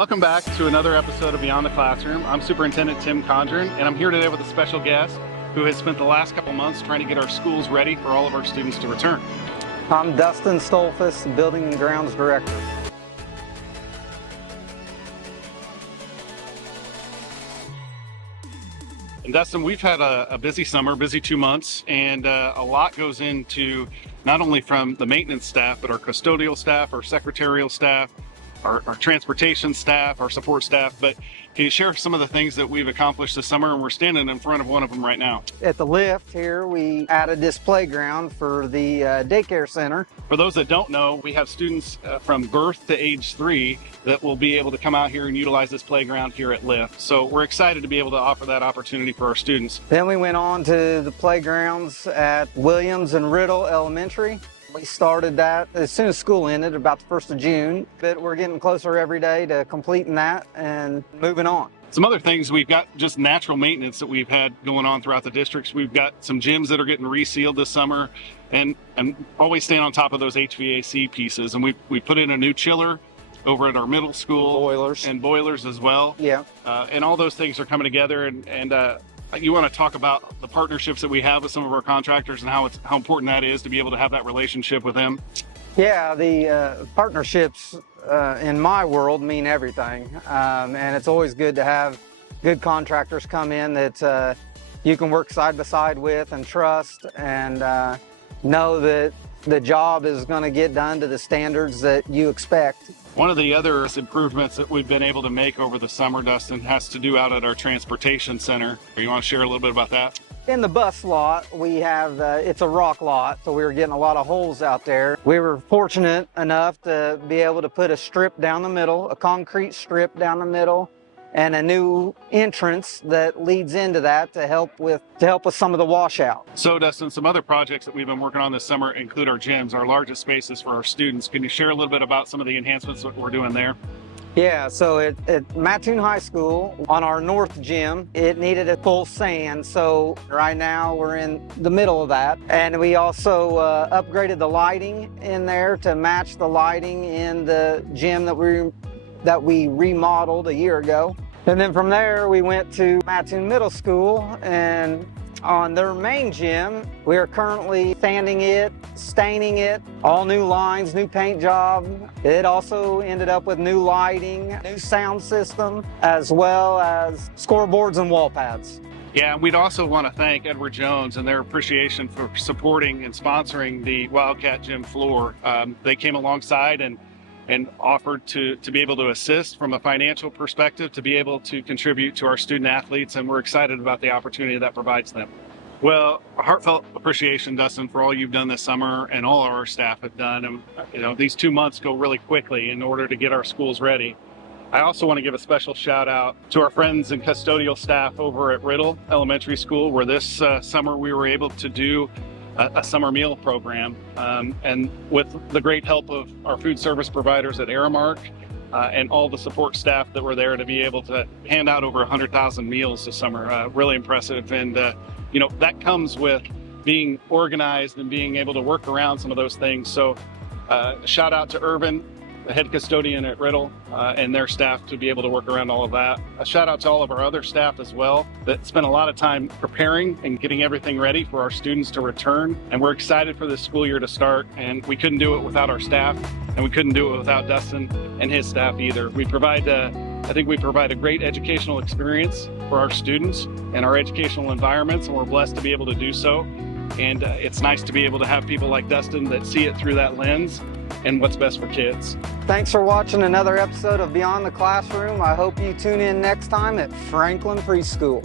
Welcome back to another episode of Beyond the Classroom. I'm Superintendent Condron, and I'm here today with a special guest who has spent the last couple months trying to get our schools ready for all of our students to return. I'm Dustin Stoltzfus, Building and Grounds Director. And Dustin, we've had a busy summer, busy 2 months, and a lot goes into not only from the maintenance staff, but our custodial staff, our secretarial staff, our transportation staff, our support staff. But can you share some of the things that we've accomplished this summer? And we're standing in front of one of them right now. At the lift here, we added this playground for the daycare center. For those that don't know, we have students from birth to age 3 that will be able to come out here and utilize this playground here at Lift. So we're excited to be able to offer that opportunity for our students. Then we went on to the playgrounds at Williams and Riddle Elementary. We started that as soon as school ended, about the 1st of June, but we're getting closer every day to completing that and moving on. Some other things, we've got just natural maintenance that we've had going on throughout the districts. We've got some gyms that are getting resealed this summer, and always staying on top of those HVAC pieces. And we put in a new chiller over at our middle school. Boilers. And boilers as well. Yeah. And all those things are coming together, and you want to talk about the partnerships that we have with some of our contractors and how important that is to be able to have that relationship with them? Yeah, the partnerships in my world mean everything. And it's always good to have good contractors come in that you can work side by side with and trust, and know that the job is going to get done to the standards that you expect. One of the other improvements that we've been able to make over the summer, Dustin, has to do out at our transportation center. You want to share a little bit about that? In the bus lot, we have, it's a rock lot, so we were getting a lot of holes out there. We were fortunate enough to be able to put a strip down the middle, a concrete strip down the middle, and a new entrance that leads into that to help with some of the washout. So Dustin, some other projects that we've been working on this summer include our gyms, our largest spaces for our students. Can you share a little bit about some of the enhancements that we're doing there? Yeah, so at Mattoon High School, on our north gym, it needed a full sand, so right now we're in the middle of that. And we also upgraded the lighting in there to match the lighting in the gym that we remodeled a year ago. And then from there we went to Mattoon Middle School, and on their main gym we are currently sanding it, staining it, all new lines, new paint job. It also ended up with new lighting, new sound system, as well as scoreboards and wall pads. Yeah, and we'd also want to thank Edward Jones and their appreciation for supporting and sponsoring the Wildcat Gym floor. They came alongside and offered to be able to assist from a financial perspective, to be able to contribute to our student athletes, and we're excited about the opportunity that provides them. Well, a heartfelt appreciation, Dustin, for all you've done this summer and all our staff have done. And these 2 months go really quickly in order to get our schools ready. I also want to give a special shout out to our friends and custodial staff over at Riddle Elementary School, where this summer we were able to do a summer meal program, and with the great help of our food service providers at Aramark and all the support staff that were there, to be able to hand out over 100,000 meals this summer. Really impressive, and that comes with being organized and being able to work around some of those things. So shout out to Irvin, the head custodian at Riddle, and their staff, to be able to work around all of that. A shout out to all of our other staff as well that spent a lot of time preparing and getting everything ready for our students to return. And we're excited for this school year to start, and we couldn't do it without our staff, and we couldn't do it without Dustin and his staff either. I think we provide a great educational experience for our students and our educational environments, and we're blessed to be able to do so. And it's nice to be able to have people like Dustin that see it through that lens and what's best for kids. Thanks for watching another episode of Beyond the Classroom. I hope you tune in next time at Franklin Preschool.